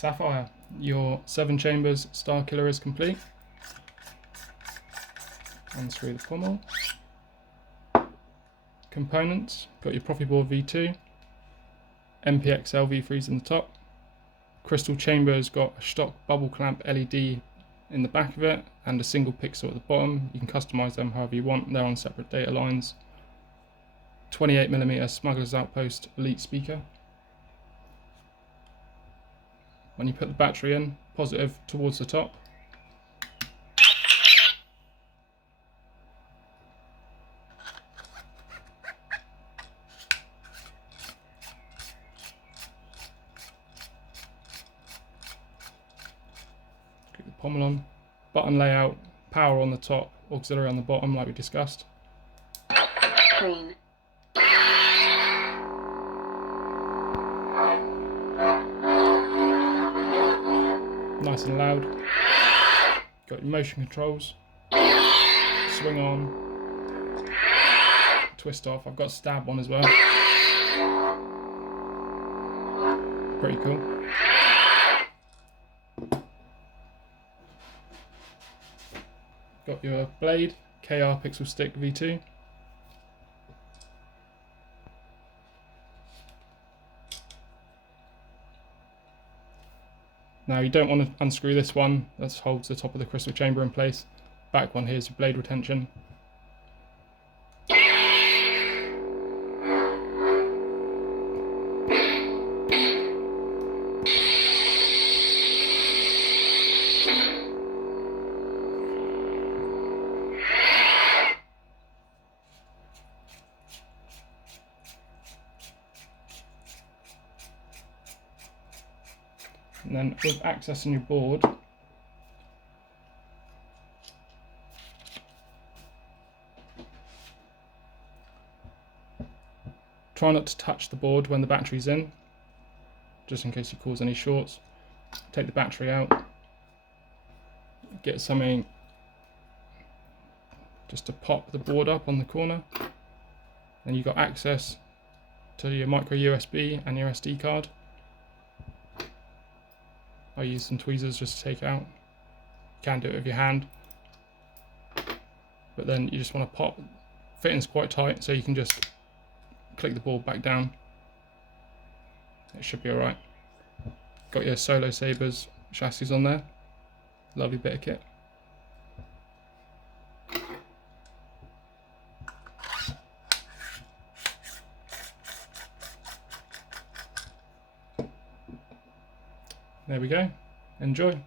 Sappire, your 7 chambers Starkiller is complete. Unscrew the pommel. Components, got your Proffie V2, NPXL V3s in the top. Crystal chamber has got a stock bubble clamp LED in the back of it and a single pixel at the bottom. You can customize them however you want, they're on separate data lines. 28mm Smugglers Outpost Elite speaker. When you put the battery in, positive towards the top. Get the pommel on. Button layout, power on the top, auxiliary on the bottom like we discussed. Green. Nice and loud. Got your motion controls. Swing on. Twist off. I've got stab one as well. Pretty cool. Got your blade, KR Pixel Stick V2. Now you don't want to unscrew this one, that holds the top of the crystal chamber in place. Back one here's your blade retention. And then with accessing your board, try not to touch the board when the battery's in, just in case you cause any shorts. Take the battery out, get something just to pop the board up on the corner. Then you've got access to your micro USB and your SD card. I use some tweezers just to take it out. You can do it with your hand. But then you just want to pop. Fitting's quite tight, so you can just click the board back down. It should be alright. Got your Solo Sabers chassis on there. Lovely bit of kit. There we go. Enjoy.